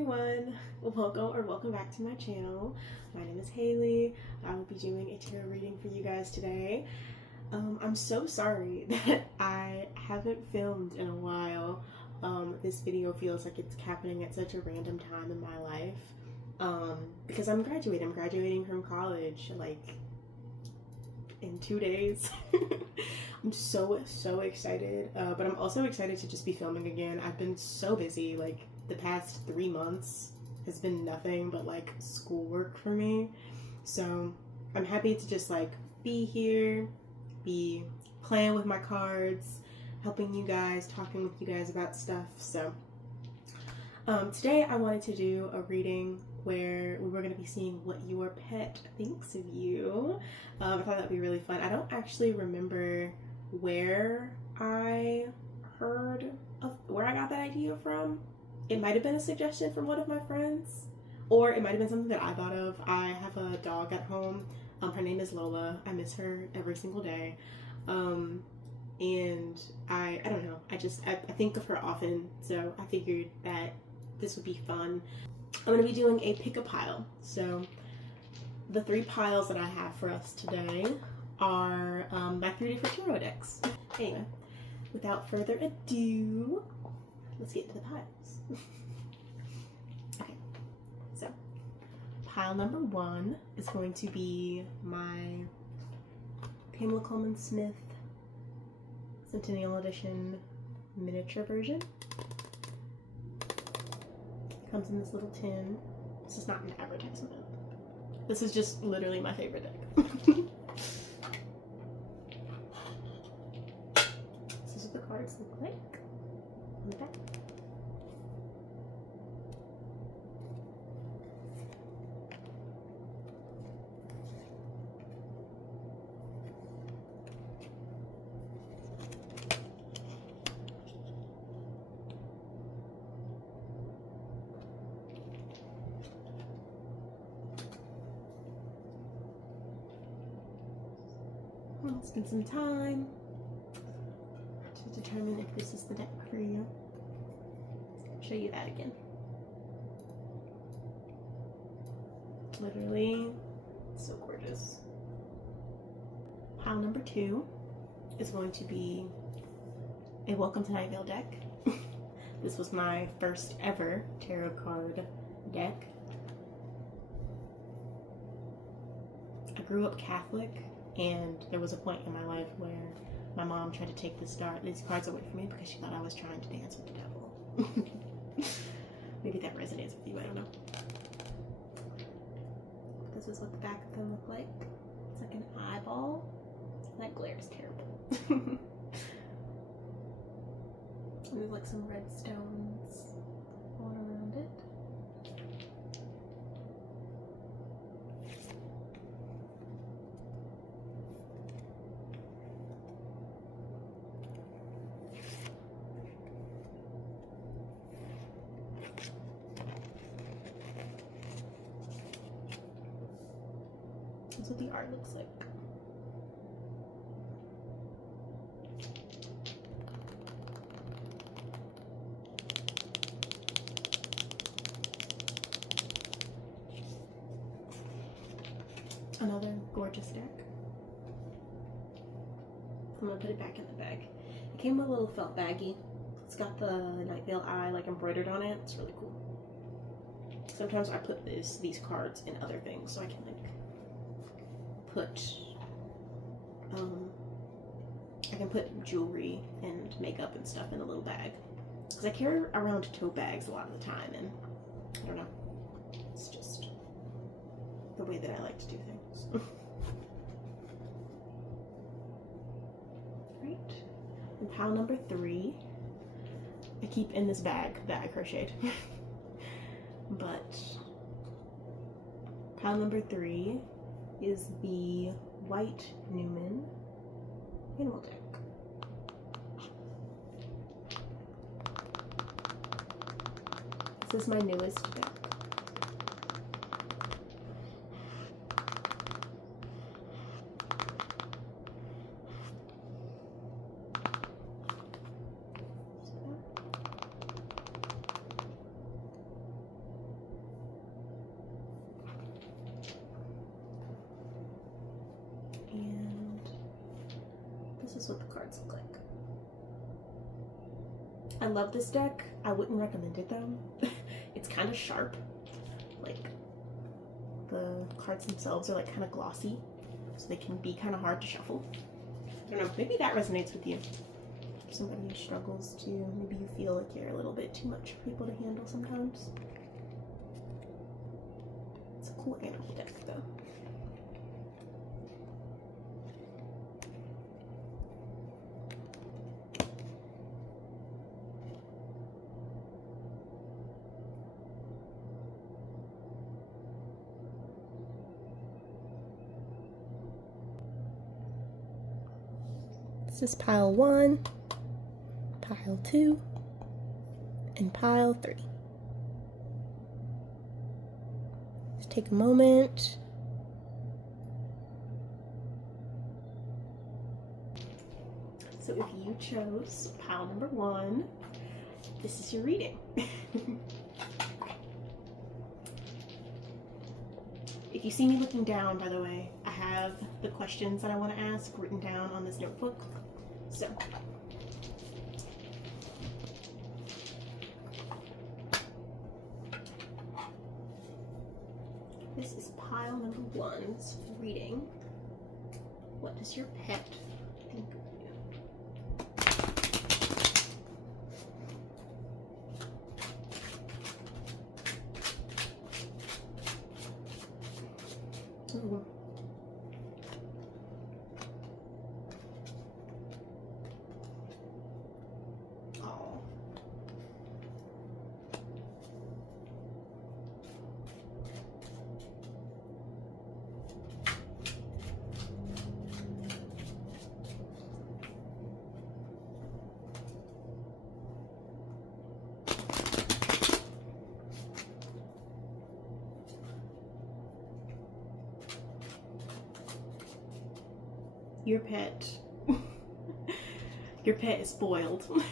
everyone, welcome back to my channel. My name is Haley. I will be doing a tarot reading for you guys today. I'm so sorry that I haven't filmed in a while. This video feels like it's happening at such a random time in my life, because I'm graduating from college like in 2 days. I'm so excited, but I'm also excited to just be filming again. I've been so busy, like the past 3 months has been nothing but like schoolwork for me. So I'm happy to just like be here, be playing with my cards, helping you guys, talking with you guys about stuff. So today I wanted to do a reading where we were going to be seeing what your pet thinks of you. I thought that'd be really fun. I don't actually remember where I got that idea from. It might have been a suggestion from one of my friends, or it might have been something that I thought of. I have a dog at home. Her name is Lola. I miss her every single day. And I don't know. I think of her often, so I figured that this would be fun. I'm going to be doing a pick a pile. So the 3 piles that I have for us today are my 3 different tarot decks. Anyway, without further ado, let's get to the piles. Okay, so pile number 1 is going to be my Pamela Colman Smith Centennial Edition miniature version. Comes in this little tin. This is not an advertisement. This is just literally my favorite deck. This is what the cards look like on the back. I'll spend some time to determine if this is the deck for you. I'll show you that again. Literally, so gorgeous. Pile number 2 is going to be a Welcome to Night Vale deck. This was my first ever tarot card deck. I grew up Catholic, and there was a point in my life where my mom tried to take these cards away from me because she thought I was trying to dance with the devil. Maybe that resonates with you, I don't know. This is what the back of them look like. It's like an eyeball. That glare is terrible. And there's like some red stones all around it. That's what the art looks like. Another gorgeous deck. I'm gonna put it back in the bag. It came with a little felt baggie. It's got the Night Vale eye like embroidered on it. It's really cool. Sometimes I put these cards in other things so I can like I can put jewelry and makeup and stuff in a little bag, because I carry around tote bags a lot of the time, and I don't know, it's just the way that I like to do things. Right, and pile number 3 I keep in this bag that I crocheted. But pile number 3 is the White Newman Animal deck. This is my newest deck. what the cards look like. I love this deck. I wouldn't recommend it though. It's kind of sharp. Like, the cards themselves are like kind of glossy, so they can be kind of hard to shuffle. I don't know, maybe that resonates with you. Somebody who struggles to, maybe you feel like you're a little bit too much for people to handle sometimes. It's a cool animal deck though. This is pile 1, pile 2, and pile 3. Just take a moment. So if you chose pile number 1, this is your reading. If you see me looking down, by the way, I have the questions that I want to ask written down on this notebook. So, this is pile number 1's reading. What does your pet think of you? Ooh. Your pet is spoiled. What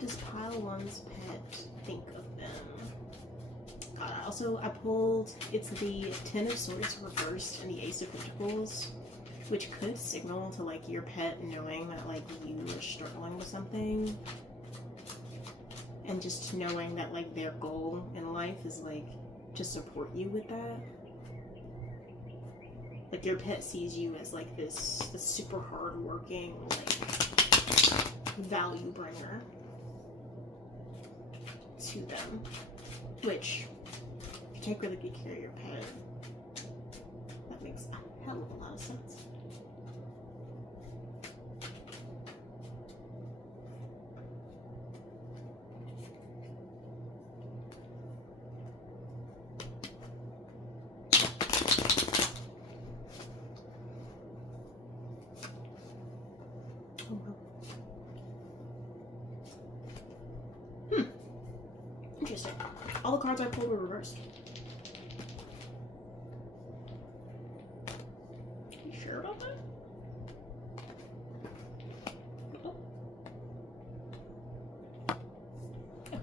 does pile 1's pet think of them? Also, I pulled, it's the Ten of Swords reversed and the Ace of Pentacles, which could signal to like your pet knowing that like you are struggling with something. And just knowing that like their goal in life is like to support you with that. Like your pet sees you as like this super hardworking like value bringer to them. Which, if you take really good care of your pet, that makes a hell of a lot of sense. Interesting. All the cards I pulled were reversed. Are you sure about that? Oh. Okay.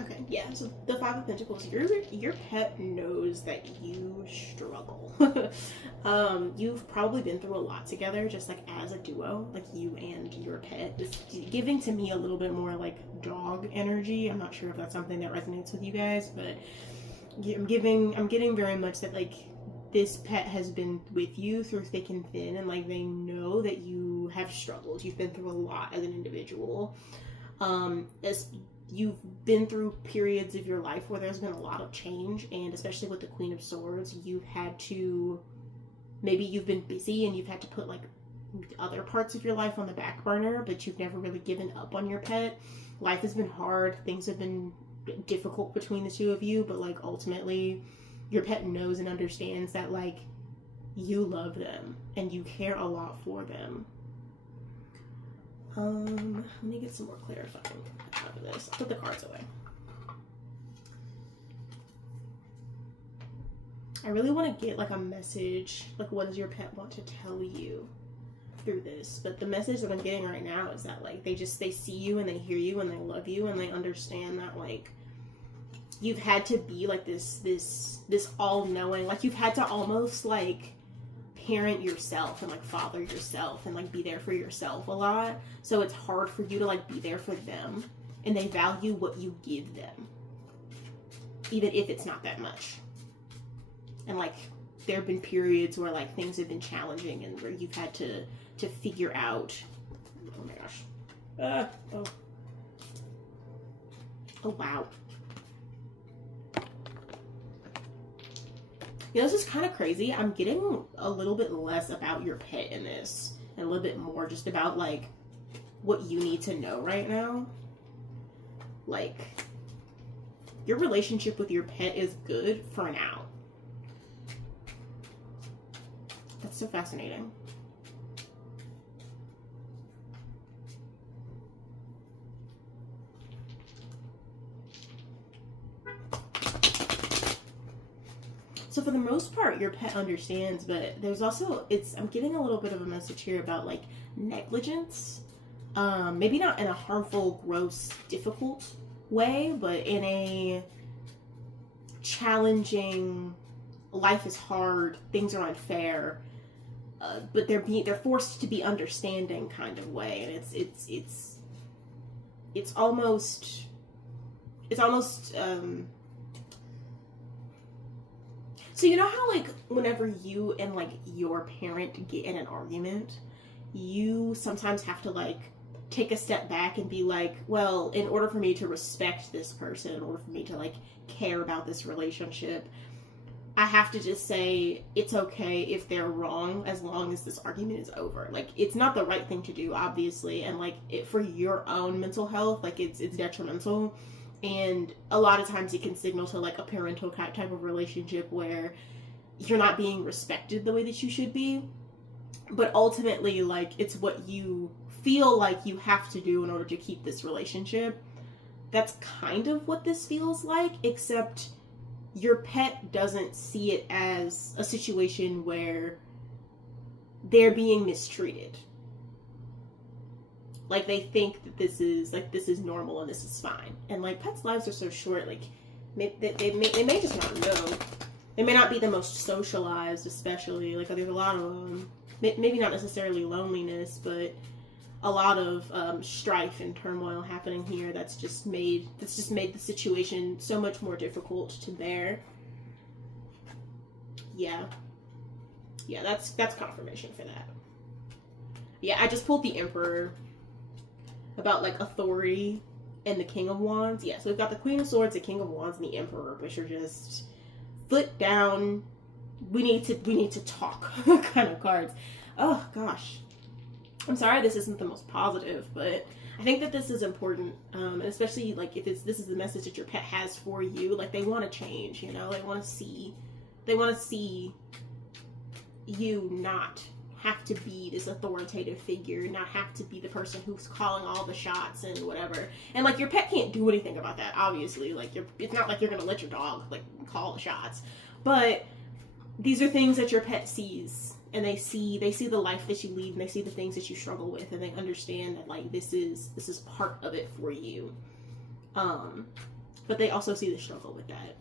Okay, yeah, so the Five of Pentacles, your pet knows that you struggle. You've probably been through a lot together, just like as a duo, like you and your pet. It's giving to me a little bit more like dog energy. I'm not sure if that's something that resonates with you guys, but I'm getting very much that like this pet has been with you through thick and thin, and like they know that you have struggled. You've been through a lot as an individual. As you've been through periods of your life where there's been a lot of change, and especially with the Queen of Swords, you've had to, maybe you've been busy and you've had to put like other parts of your life on the back burner, but you've never really given up on your pet. Life has been hard, things have been difficult between the two of you, but like ultimately your pet knows and understands that like you love them and you care a lot for them. Let me get some more clarifying out of this. I'll put the cards away. I really want to get like a message, like what does your pet want to tell you? through this, but the message that I'm getting right now is that like they see you and they hear you and they love you and they understand that like you've had to be like this all-knowing, like you've had to almost like parent yourself and like father yourself and like be there for yourself a lot, so it's hard for you to like be there for them, and they value what you give them even if it's not that much. And like there have been periods where like things have been challenging and where you've had to figure out, oh my gosh, oh wow. You know, this is kind of crazy. I'm getting a little bit less about your pet in this, and a little bit more just about, like, what you need to know right now. Like, your relationship with your pet is good for now. That's so fascinating. So for the most part, your pet understands, but there's also, I'm getting a little bit of a message here about like negligence. Maybe not in a harmful, gross, difficult way, but in a challenging, life is hard, things are unfair, but they're forced to be understanding kind of way. And it's almost so you know how like whenever you and like your parent get in an argument, you sometimes have to like take a step back and be like, well, in order for me to respect this person, in order for me to like care about this relationship, I have to just say it's okay if they're wrong as long as this argument is over. Like, it's not the right thing to do, obviously, and like for your own mental health, like it's detrimental. And a lot of times it can signal to like a parental type of relationship where you're not being respected the way that you should be. But ultimately, like, it's what you feel like you have to do in order to keep this relationship. That's kind of what this feels like, except your pet doesn't see it as a situation where they're being mistreated. Like, they think that this is normal and this is fine. And, like, pets' lives are so short, like, they may just not know. They may not be the most socialized, especially. Like, there's a lot of, maybe not necessarily loneliness, but a lot of strife and turmoil happening here that's just made the situation so much more difficult to bear. Yeah, that's confirmation for that. Yeah, I just pulled the Emperor about like authority and the King of Wands. Yeah, so we've got the Queen of Swords, the King of Wands, and the Emperor, which are just foot down, we need to talk kind of cards. Oh gosh, I'm sorry this isn't the most positive, but I think that this is important, and especially like if this is the message that your pet has for you. Like, they want to change, you know, they want to see you not have to be this authoritative figure, not have to be the person who's calling all the shots and whatever. And like, your pet can't do anything about that, obviously. Like, it's not like you're gonna let your dog like call the shots, but these are things that your pet sees, and they see the life that you lead, and they see the things that you struggle with, and they understand that like this is part of it for you. But they also see the struggle with that.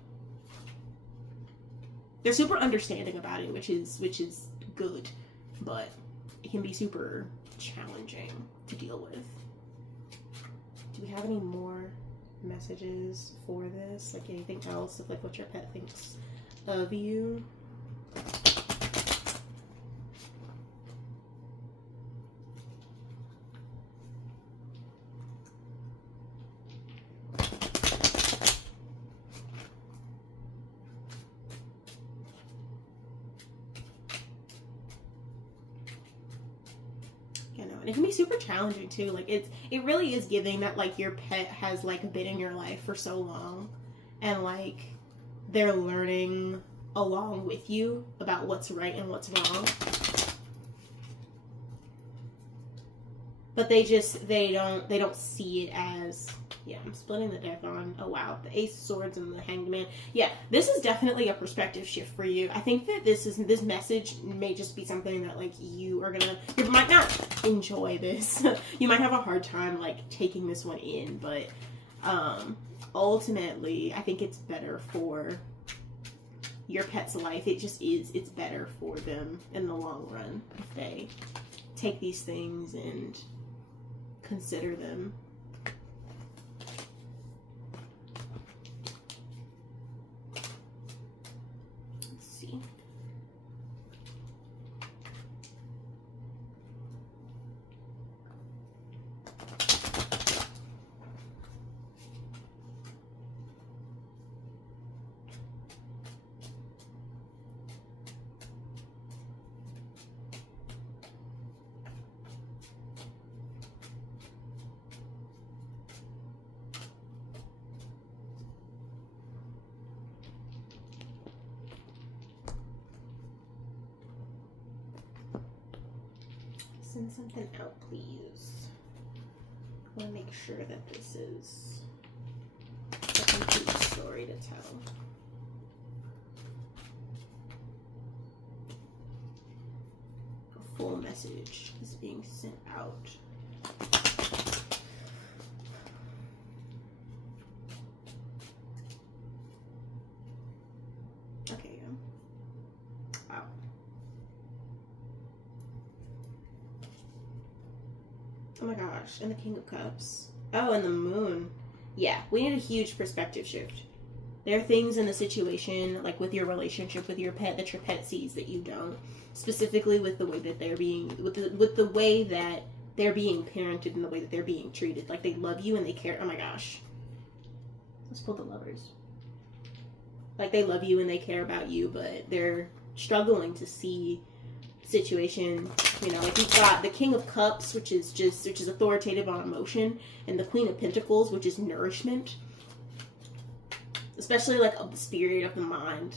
They're super understanding about it, which is good, but it can be super challenging to deal with. Do we have any more messages for this? Like, anything else of like what your pet thinks of you? And it can be super challenging too. Like, it really is giving that like your pet has like been in your life for so long, and like they're learning along with you about what's right and what's wrong. But they don't see it as Yeah, I'm splitting the deck on. Oh wow, the Ace of Swords and the Hanged Man. Yeah, this is definitely a perspective shift for you. I think that this message may just be something that like you might not enjoy this. You might have a hard time like taking this one in, but ultimately, I think it's better for your pet's life. It just is. It's better for them in the long run if they take these things and consider them. Let's see. Send something out, please. I want to make sure that this is a complete story to tell. A full message is being sent out. Okay. Wow. Oh my gosh, and the King of Cups. Oh, and the Moon. Yeah, we need a huge perspective shift. There are things in the situation, like with your relationship with your pet, that your pet sees that you don't. Specifically with the way that they're being, with the way that they're being parented and the way that they're being treated. Like they love you and they care. Oh my gosh. Let's pull the Lovers. Like they love you and they care about you, but they're struggling to see situation. You know, like you've got the King of Cups, which is authoritative on emotion, and the Queen of Pentacles, which is nourishment, especially like of the spirit, of the mind.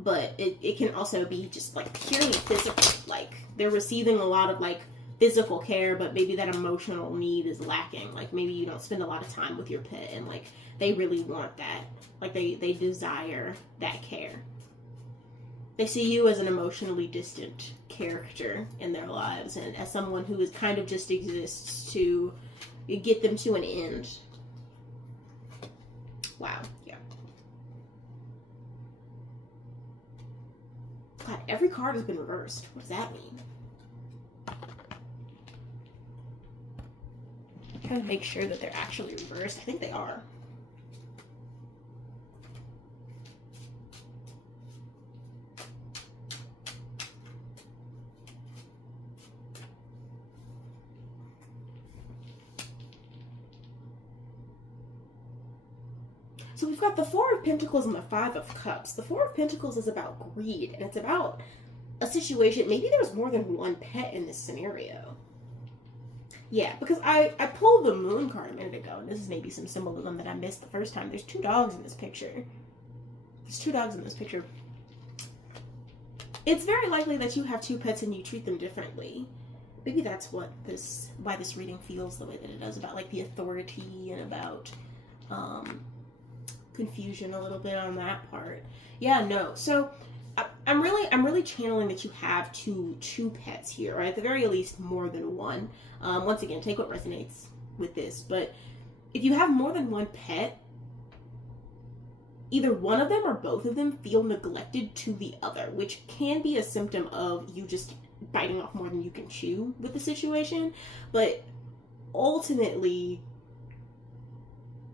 But it can also be just like purely physical. Like they're receiving a lot of like physical care, but maybe that emotional need is lacking. Like maybe you don't spend a lot of time with your pet, and like they really want that. Like they desire that care. They see you as an emotionally distant character in their lives, and as someone who is kind of just exists to get them to an end. Wow, yeah. God, every card has been reversed. What does that mean? I'm trying to make sure that they're actually reversed. I think they are. So we've got the Four of Pentacles and the Five of Cups. The Four of Pentacles is about greed, and it's about a situation. Maybe there's more than one pet in this scenario. Yeah, because I pulled the Moon card a minute ago, and this is maybe some symbolism that I missed the first time. There's 2 dogs in this picture. There's 2 dogs in this picture. It's very likely that you have 2 pets and you treat them differently. Maybe that's why this reading feels the way that it does, about like the authority and about confusion a little bit on that part. Yeah, no. So I'm really channeling that you have two pets here, or at the very least more than one. Once again, take what resonates with this. But if you have more than one pet, either one of them or both of them feel neglected to the other, which can be a symptom of you just biting off more than you can chew with the situation. But ultimately,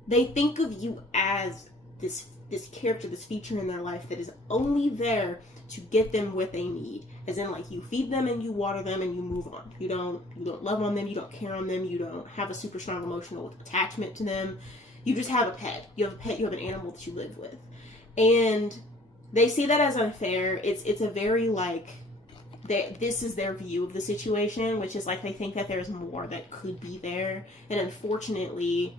they think of you as this character, this feature in their life that is only there to get them what they need. As in, like, you feed them and you water them and you move on. You don't love on them, you don't care on them, you don't have a super strong emotional attachment to them. You just have a pet. You have a pet, you have an animal that you live with. And they see that as unfair. It's a very, like, this is their view of the situation, which is like they think that there's more that could be there. And unfortunately,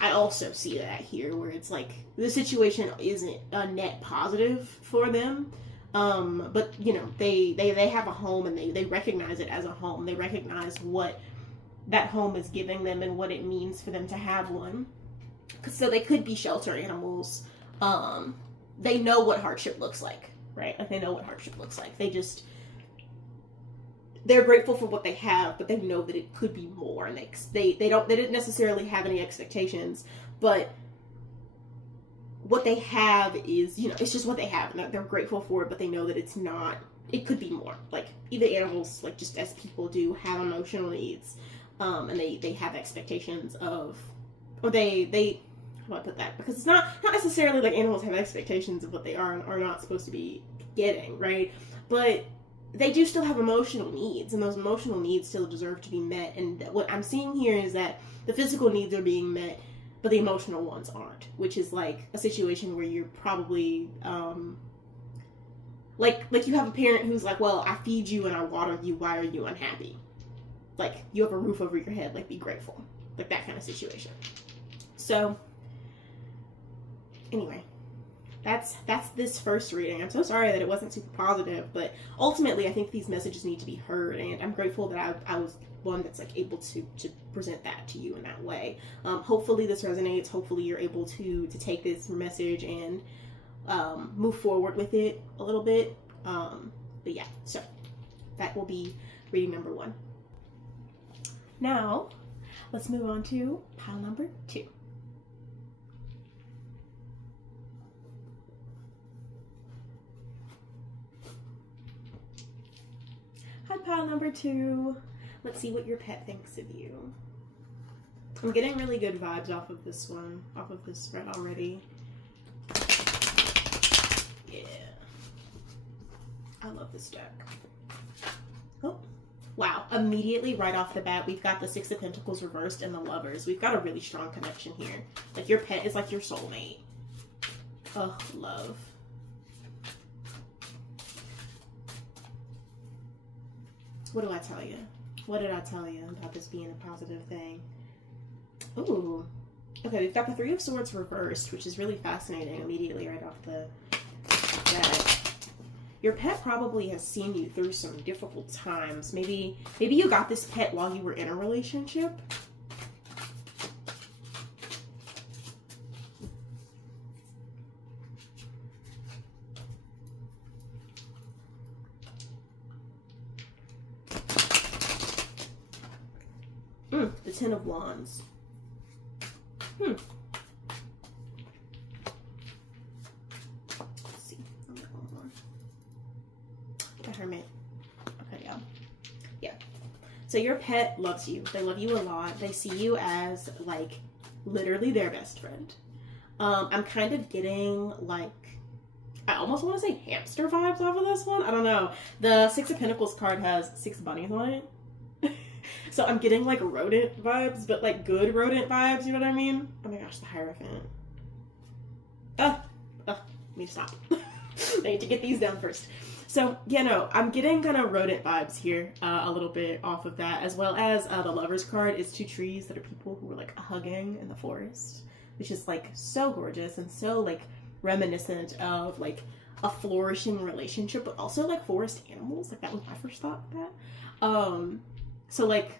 I also see that here, where it's like the situation isn't a net positive for them. But you know, they have a home, and they recognize it as a home. They recognize what that home is giving them and what it means for them to have one. so they could be shelter animals. They know what hardship looks like, right? Like they know what hardship looks like. They're grateful for what they have, but they know that it could be more, and they didn't necessarily have any expectations, but what they have is, it's just what they have, and they're grateful for it, but they know that it could be more. Like, even animals, like, just as people do, have emotional needs, and they have expectations of, or they how do I put that? Because it's not necessarily like animals have expectations of what they are and are not supposed to be getting, right? But they do still have emotional needs, and those emotional needs still deserve to be met. And what I'm seeing here is that the physical needs are being met, but the emotional ones aren't, which is like a situation where you're probably like you have a parent who's like, well, I feed you and I water you, why are you unhappy? Like, you have a roof over your head, like, be grateful. Like, that kind of situation. So anyway, that's this first reading. I'm so sorry that it wasn't super positive, but ultimately I think these messages need to be heard, and I'm grateful that I was one that's like able to present that to you in that way. Hopefully this resonates. Hopefully you're able to take this message and move forward with it a little bit. But yeah, so that will be reading number 1. Now let's move on to pile number 2. Hi, pile number 2. Let's see what your pet thinks of you. I'm getting really good vibes off of this one, off of this spread already. Yeah. I love this deck. Oh, wow. Immediately, right off the bat, we've got the 6 of Pentacles reversed and the Lovers. We've got a really strong connection here. Like, your pet is like your soulmate. Oh, love. What do I tell you? What did I tell you about this being a positive thing? Ooh. Okay, we've got the 3 of Swords reversed, which is really fascinating immediately right off the bat. Your pet probably has seen you through some difficult times. Maybe you got this pet while you were in a relationship. The 10 of Wands. Let's see. The Hermit. Okay, yeah. So your pet loves you. They love you a lot. They see you as, like, literally their best friend. I'm kind of getting, like, I almost want to say hamster vibes off of this one. I don't know. The 6 of Pentacles card has 6 bunnies on it. So I'm getting like rodent vibes, but like good rodent vibes, you know what I mean? Oh my gosh, the Hierophant. Need to stop. I need to get these down first. So, yeah, no, I'm getting kind of rodent vibes here a little bit off of that, as well as the Lover's card is 2 trees that are people who are like hugging in the forest, which is like so gorgeous and so like reminiscent of like a flourishing relationship, but also like forest animals. Like that was my first thought of that. So like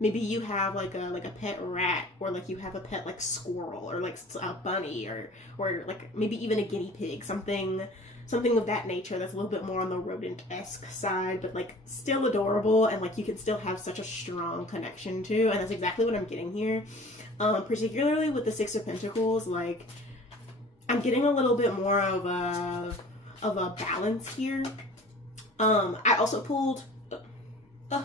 maybe you have like a pet rat, or like you have a pet like squirrel, or like a bunny, or like maybe even a guinea pig, something of that nature that's a little bit more on the rodent-esque side, but like still adorable, and like you can still have such a strong connection to, and that's exactly what I'm getting here. Particularly with the 6 of Pentacles, like I'm getting a little bit more of a balance here. I also pulled the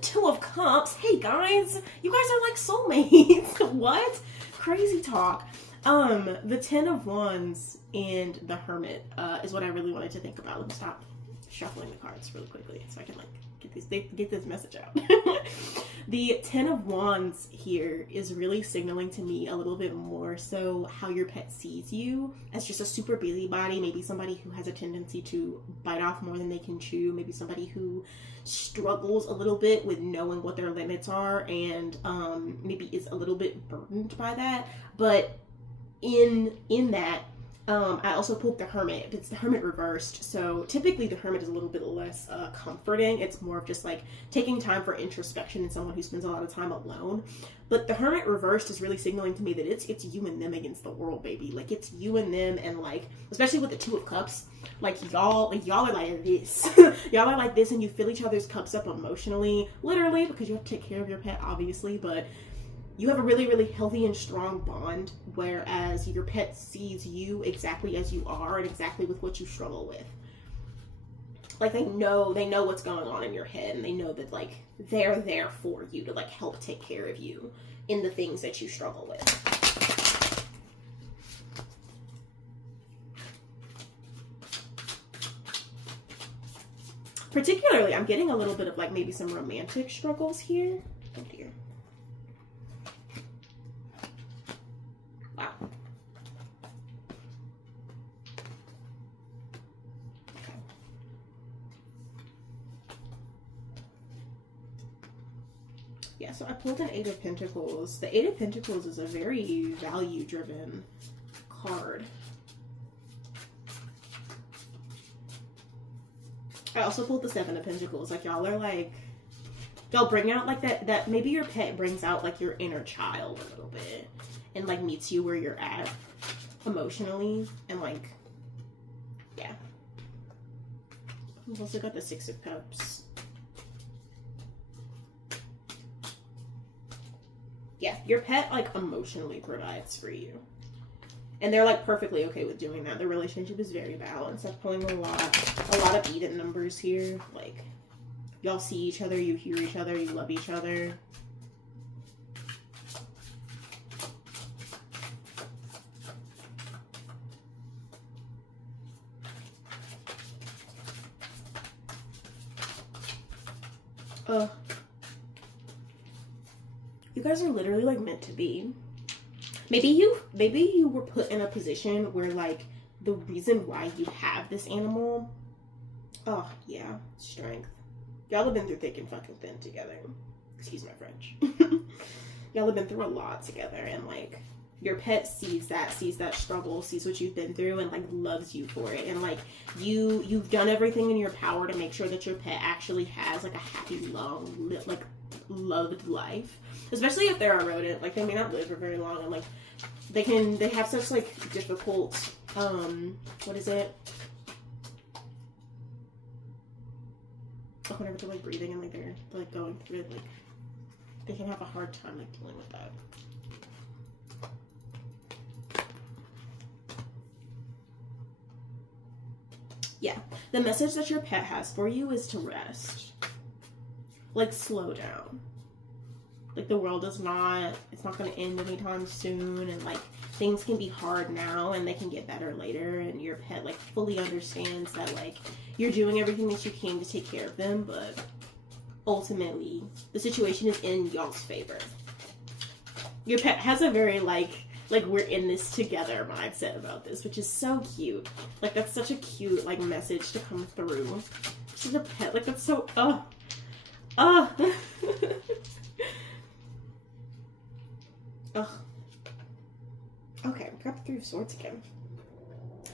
2 of Cups. Hey guys, you guys are like soulmates. What? Crazy talk. The 10 of Wands and the Hermit is what I really wanted to think about. Let me stop shuffling the cards really quickly so I can like get this message out. The 10 of Wands here is really signaling to me a little bit more so how your pet sees you as just a super busybody, maybe somebody who has a tendency to bite off more than they can chew, maybe somebody who struggles a little bit with knowing what their limits are, and maybe is a little bit burdened by that. But in that, I also pulled the Hermit. It's the Hermit reversed. So typically the Hermit is a little bit less comforting. It's more of just like taking time for introspection and someone who spends a lot of time alone. But the Hermit reversed is really signaling to me that it's you and them against the world, baby. Like it's you and them, and like especially with the Two of Cups, like y'all are like this. Y'all are like this, and you fill each other's cups up emotionally, literally, because you have to take care of your pet, obviously, but you have a really, really healthy and strong bond, whereas your pet sees you exactly as you are and exactly with what you struggle with. Like they know what's going on in your head, and they know that like they're there for you to like help take care of you in the things that you struggle with. Particularly, I'm getting a little bit of like maybe some romantic struggles here. Oh dear. Wow. Okay. Yeah, so I pulled an Eight of Pentacles. The Eight of Pentacles is a very value-driven card. I also pulled the Seven of Pentacles. Like y'all are like, y'all bring out like that maybe your pet brings out like your inner child a little bit and like meets you where you're at emotionally, and like, yeah. We've also got the Six of Cups. Yeah, your pet like emotionally provides for you. And they're like perfectly okay with doing that. The relationship is very balanced. I'm pulling a lot of Eden numbers here. Like, y'all see each other, you hear each other, you love each other. You guys are literally like meant to be. Maybe you were put in a position where like the reason why you have this animal, oh yeah, strength. Y'all have been through thick and fucking thin together. Excuse my French. Y'all have been through a lot together, and like your pet sees that struggle, sees what you've been through, and like loves you for it. And like you've done everything in your power to make sure that your pet actually has like a happy, long, like loved life. Especially if they're a rodent, like they may not live for very long, and like they have such like difficult what is it? Whenever they're like breathing and like they're like going through it, like they can have a hard time like dealing with that. Yeah, the message that your pet has for you is to rest. Like slow down. Like the world is not, it's not going to end anytime soon, and like things can be hard now and they can get better later, and your pet like fully understands that like you're doing everything that you can to take care of them, but ultimately the situation is in y'all's favor. Your pet has a very like we're in this together mindset about this, which is so cute. Like that's such a cute like message to come through. She's a pet, like that's so Ugh. Okay, grab the Three of Swords again.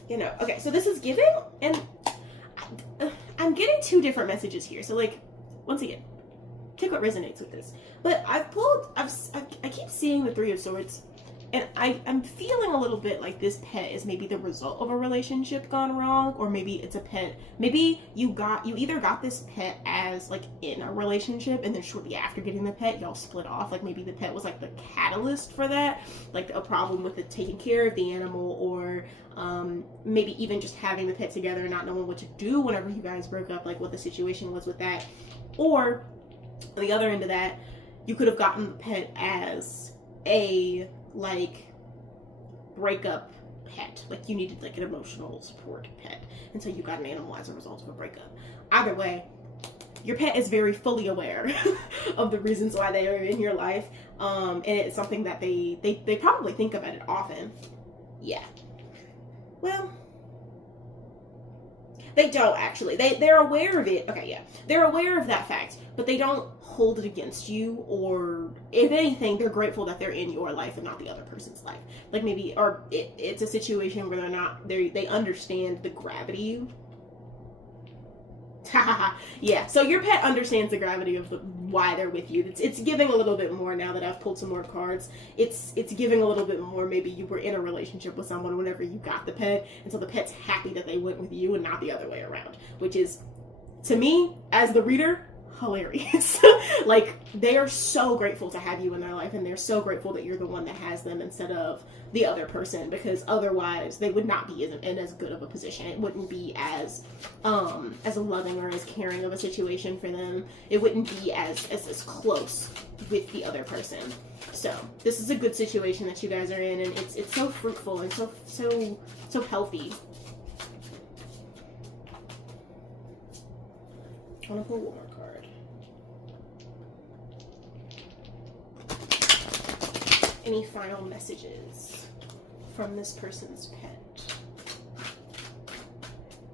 You know, okay, so this is giving, and I'm getting two different messages here. So, like, once again, take what resonates with this. But I keep seeing the Three of Swords, and I'm feeling a little bit like this pet is maybe the result of a relationship gone wrong, or maybe it's a pet. Maybe you either got this pet as like in a relationship, and then shortly after getting the pet, y'all split off. Like maybe the pet was like the catalyst for that, like a problem with it taking care of the animal, or maybe even just having the pet together and not knowing what to do whenever you guys broke up, like what the situation was with that. Or on the other end of that, you could have gotten the pet as a like breakup pet, like you needed like an emotional support pet, and so you got an animal as a result of a breakup. Either way, your pet is very fully aware of the reasons why they are in your life, and it's something that they probably think about it often. Yeah. Well, They don't actually. They're aware of it. Okay, yeah. They're aware of that fact, but they don't hold it against you, or if anything, they're grateful that they're in your life and not the other person's life. Like maybe, or it's a situation where they understand the gravity. Yeah, so your pet understands the gravity of why they're with you. It's giving a little bit more now that I've pulled some more cards. It's giving a little bit more. Maybe you were in a relationship with someone whenever you got the pet, and so the pet's happy that they went with you and not the other way around, which is, to me, as the reader, hilarious. Like, they are so grateful to have you in their life, and they're so grateful that you're the one that has them instead of the other person, because otherwise they would not be in as good of a position. It wouldn't be as loving or as caring of a situation for them. It wouldn't be as close with the other person. So this is a good situation that you guys are in, and it's so fruitful and so healthy. I want to pull one more card. Any final messages from this person's pet?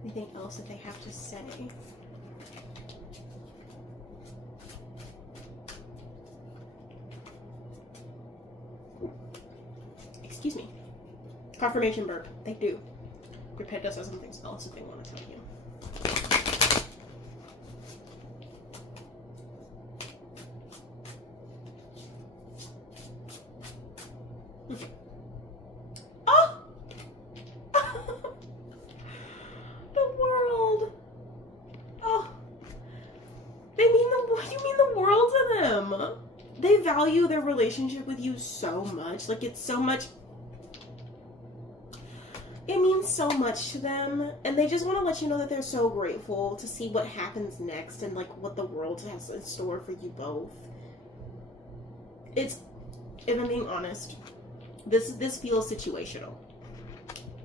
Anything else that they have to say? Excuse me. Confirmation burp. They do. Your pet does have something else that they want to tell you. Oh! The world. Oh. You mean the world to them. They value their relationship with you so much. Like, it's so much. It means so much to them, and they just want to let you know that they're so grateful to see what happens next and like what the world has in store for you both. If I'm being honest, this feels situational.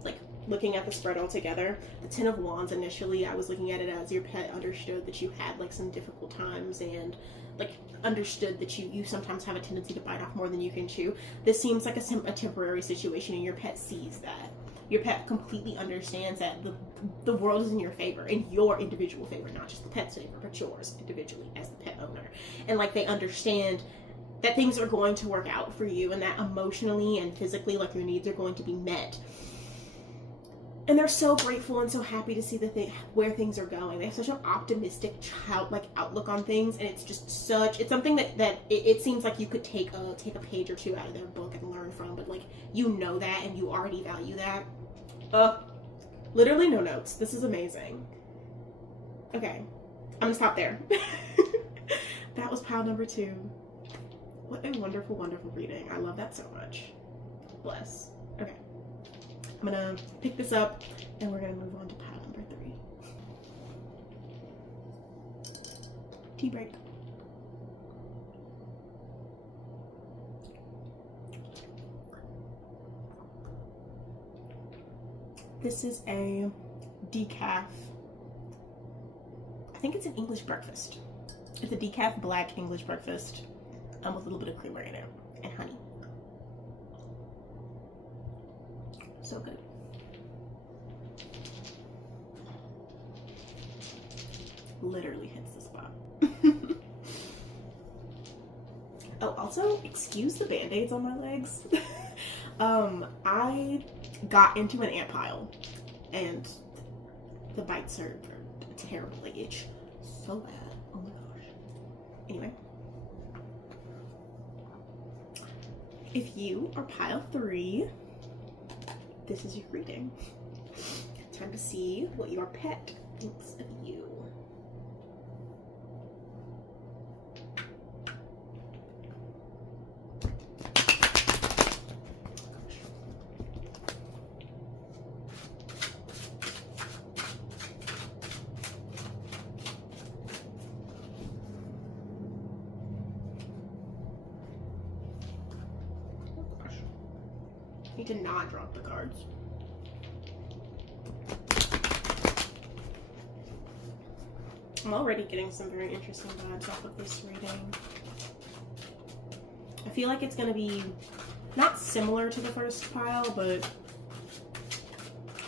Like, looking at the spread all together, the Ten of Wands, initially I was looking at it as your pet understood that you had like some difficult times, and like understood that you sometimes have a tendency to bite off more than you can chew. This seems like a temporary situation, and your pet sees that. Your pet completely understands that the world is in your favor, in your individual favor, not just the pet's favor, but yours individually as the pet owner. And like, they understand that things are going to work out for you, and that emotionally and physically, like, your needs are going to be met. And they're so grateful and so happy to see where things are going. They have such an optimistic childlike outlook on things, and it's just it's something that it seems like you could take a page or two out of their book and learn from, but like, you know that and you already value that. Literally no notes. This is amazing. Okay, I'm gonna stop there. That was pile number 2. What a wonderful, wonderful reading. I love that so much. Bless. Okay. I'm gonna pick this up, and we're gonna move on to pile number 3. Tea break. This is a decaf. I think it's an English breakfast. It's a decaf black English breakfast with a little bit of creamer in it and honey. So good. Literally hits the spot. Oh, also, excuse the band-aids on my legs. I got into an ant pile, and the bites are terrible. They itch so bad. Oh my gosh. Anyway. If you are pile 3, this is your reading. Time to see what your pet thinks of you. Need to not drop the cards. I'm already getting some very interesting vibes off of this reading. I feel like it's going to be not similar to the first pile, but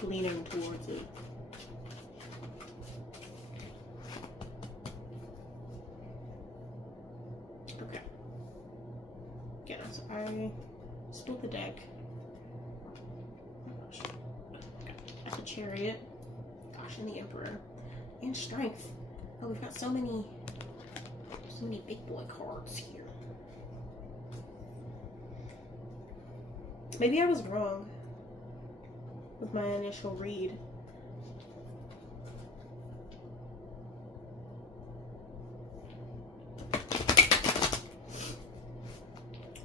leaning towards it. split the deck. Got the Chariot. Gosh, and the Emperor. And Strength. Oh, we've got so many big boy cards here. Maybe I was wrong with my initial read.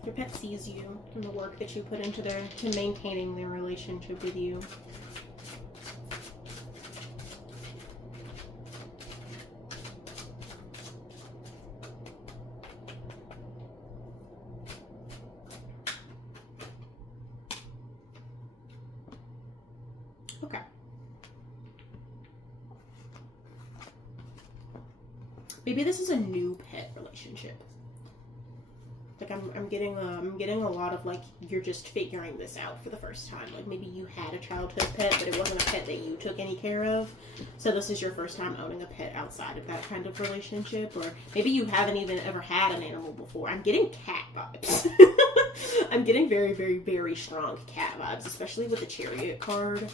Your pet sees you and the work that you put into to maintaining their relationship with you. Okay. Maybe this is a new pet relationship. Like I'm getting a lot of like you're just figuring this out for the first time. Like maybe you had a childhood pet, but it wasn't a pet that you took any care of. So this is your first time owning a pet outside of that kind of relationship, or maybe you haven't even ever had an animal before. I'm getting cat vibes. I'm getting very, very, very strong cat vibes, especially with the Chariot card.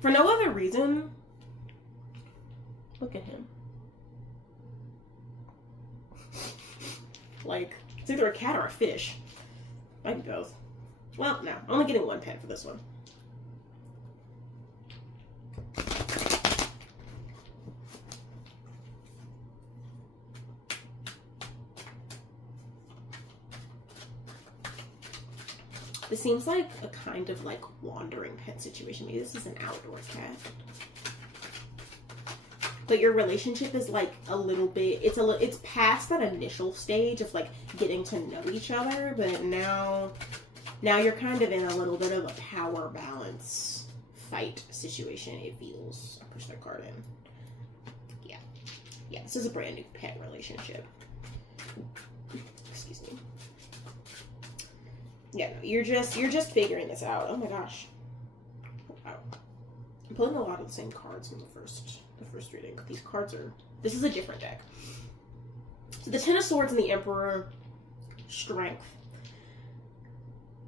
For no other reason, look at him. Like, it's either a cat or a fish. Might be both. Well, no. I'm only getting one pet for this one. This seems like a kind of like wandering pet situation. Maybe this is an outdoor cat. But your relationship is like a little bit, it's past that initial stage of like getting to know each other, but now you're kind of in a little bit of a power balance fight situation, it feels. I'll push that card in. Yeah, this is a brand new pet relationship. Excuse me. Yeah, no, you're just figuring this out. Oh my gosh. Wow. I'm pulling a lot of the same cards from the first reading. These cards this is a different deck. So the Ten of Swords and the Emperor, Strength.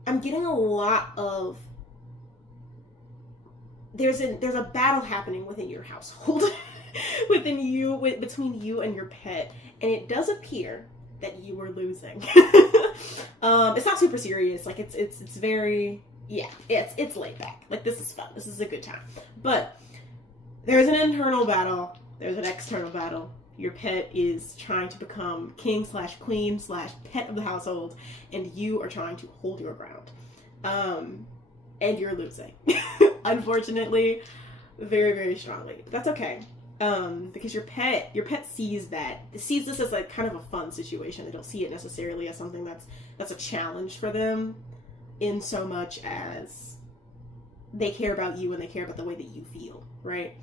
I'm getting a lot of there's a battle happening within your household. between you and your pet, and it does appear that you are losing. It's not super serious. Like it's very, yeah, it's laid back. Like this is fun. This is a good time. But there's an internal battle. There's an external battle. Your pet is trying to become king/queen/pet of the household, and you are trying to hold your ground. And you're losing. Unfortunately, very, very strongly. But that's okay. Because your pet sees this as like kind of a fun situation. They don't see it necessarily as something that's a challenge for them, in so much as they care about you and they care about the way that you feel, right?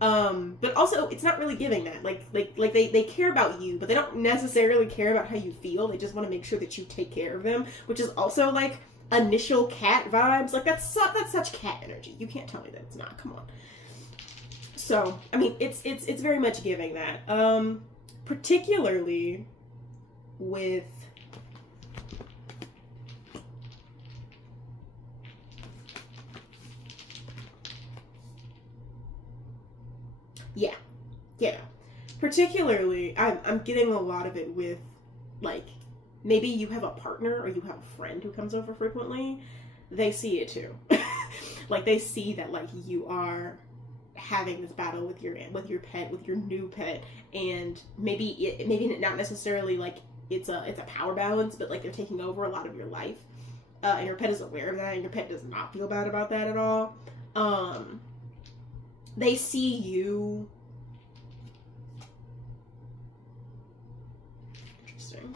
But also it's not really giving that. Like they care about you, but they don't necessarily care about how you feel. They just want to make sure that you take care of them, which is also like initial cat vibes. Like that's such cat energy. You can't tell me that it's not. Come on. So, I mean, it's very much giving that. Particularly with yeah. Particularly, I'm getting a lot of it with, like, maybe you have a partner or you have a friend who comes over frequently. They see it too. Like, they see that, like, you are having this battle with your pet, with your new pet, and maybe not necessarily like it's a power balance, but like they're taking over a lot of your life, and your pet is aware of that, and your pet does not feel bad about that at all. They see you. Interesting.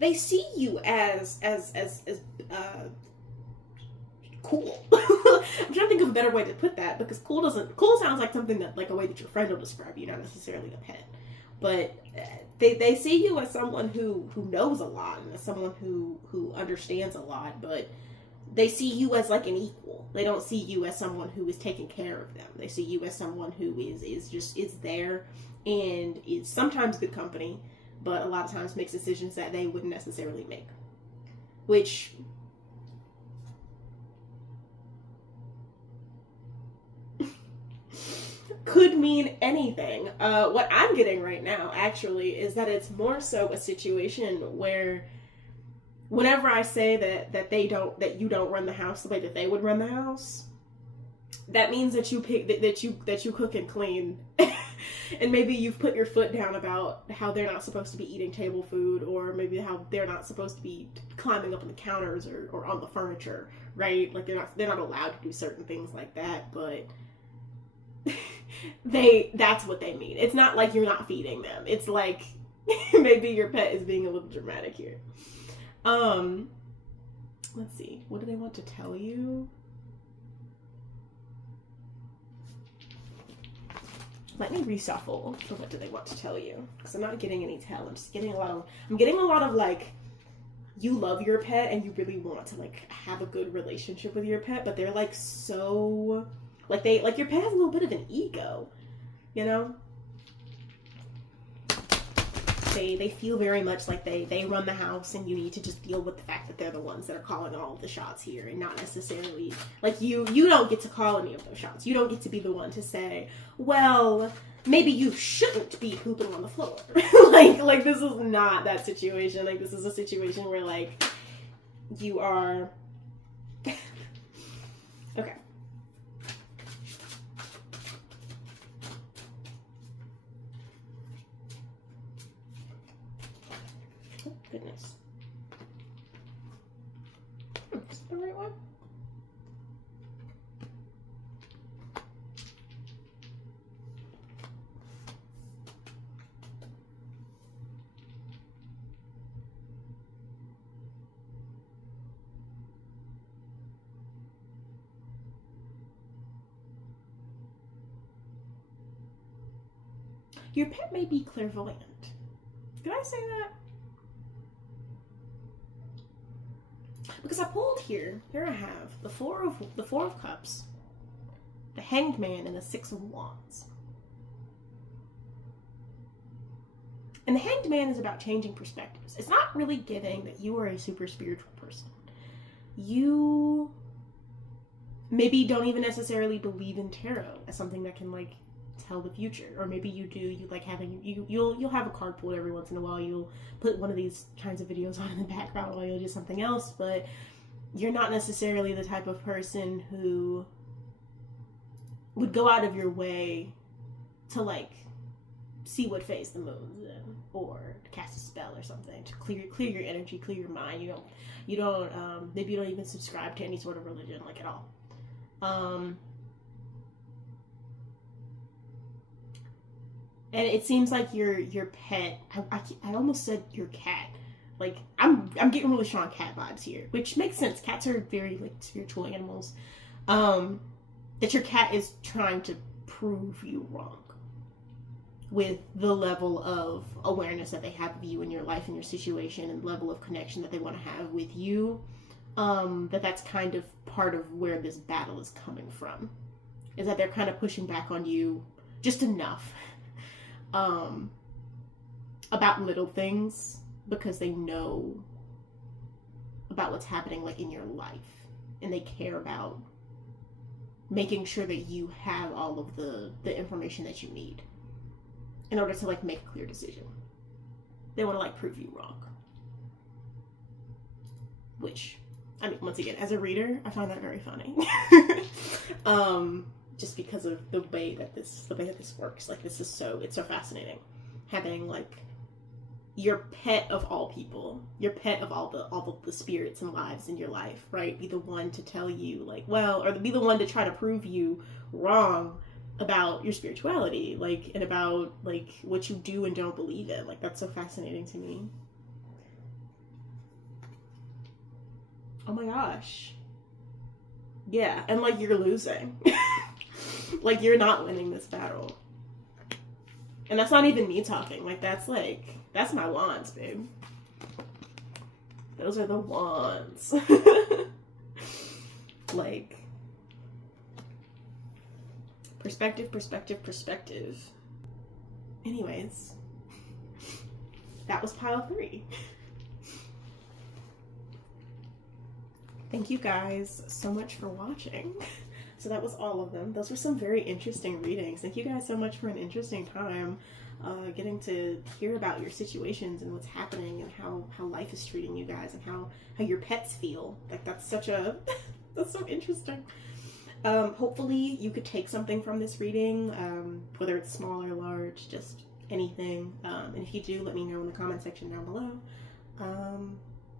They see you as cool. I'm trying to think of a better way to put that, because cool sounds like something that, like, a way that your friend will describe you, not necessarily a pet. But they see you as someone who knows a lot, and as someone who understands a lot, but they see you as like an equal. They don't see you as someone who is taking care of them. They see you as someone who is there and is sometimes good company, but a lot of times makes decisions that they wouldn't necessarily make. Which could mean anything. What I'm getting right now, actually, is that it's more so a situation where whenever I say that you don't run the house the way that they would run the house, that means that you cook and clean, and maybe you've put your foot down about how they're not supposed to be eating table food, or maybe how they're not supposed to be climbing up on the counters or on the furniture, right? Like they're not allowed to do certain things like that, but that's what they mean. It's not like you're not feeding them. It's like maybe your pet is being a little dramatic here. Let's see. What do they want to tell you? Let me reshuffle for what do they want to tell you, because I'm not getting any tell. I'm just getting a lot of like, you love your pet and you really want to like have a good relationship with your pet, but they're like so like your pet has a little bit of an ego, you know? They feel very much like they run the house, and you need to just deal with the fact that they're the ones that are calling all of the shots here, and not necessarily like you don't get to call any of those shots. You don't get to be the one to say, well, maybe you shouldn't be pooping on the floor. like this is not that situation. Like this is a situation where like you are okay. Goodness. Is that the right one? Your pet may be clairvoyant. Did I say that? Because I pulled here I have the four of cups, the Hanged Man, and the Six of Wands. And the Hanged Man is about changing perspectives. It's not really giving that you are a super spiritual person. You maybe don't even necessarily believe in tarot as something that can like tell the future, or maybe you do. You like having you'll have a card pulled every once in a while. You'll put one of these kinds of videos on in the background while you'll do something else, but you're not necessarily the type of person who would go out of your way to like see what phase the moon's in, or cast a spell or something to clear your energy, clear your mind. You don't maybe you don't even subscribe to any sort of religion like at all. And it seems like your pet, I almost said your cat. Like, I'm getting really strong cat vibes here, which makes sense. Cats are very, like, spiritual animals. That your cat is trying to prove you wrong with the level of awareness that they have of you and your life and your situation, and level of connection that they want to have with you. That's kind of part of where this battle is coming from. Is that they're kind of pushing back on you just enough. About little things, because they know about what's happening like in your life, and they care about making sure that you have all of the information that you need in order to like make a clear decision. They want to like prove you wrong, which, I mean, once again, as a reader, I find that very funny. Just because of the way that this works. Like, it's so fascinating. Having like your pet of all people, your pet of all the spirits and lives in your life, right? Be the one to tell you like, well, or be the one to try to prove you wrong about your spirituality, like, and about like what you do and don't believe in. Like, that's so fascinating to me. Oh my gosh. Yeah, and like you're losing. Like, you're not winning this battle. And that's not even me talking. Like, that's my wands, babe. Those are the wands. Like, perspective, perspective, perspective. Anyways, that was pile 3. Thank you guys so much for watching. So that was all of them. Those were some very interesting readings. Thank you guys so much for an interesting time getting to hear about your situations and what's happening and how life is treating you guys and how your pets feel. Like, that's such a that's so interesting. Hopefully you could take something from this reading, whether it's small or large, just anything. And if you do, let me know in the comment section down below.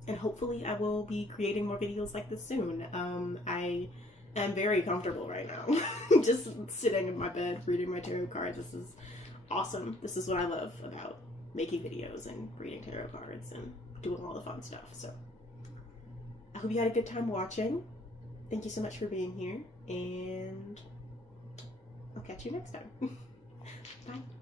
And hopefully I will be creating more videos like this soon. I am very comfortable right now. Just sitting in my bed reading my tarot cards. This is awesome. This is what I love about making videos and reading tarot cards and doing all the fun stuff. So I hope you had a good time watching. Thank you so much for being here, and I'll catch you next time. Bye.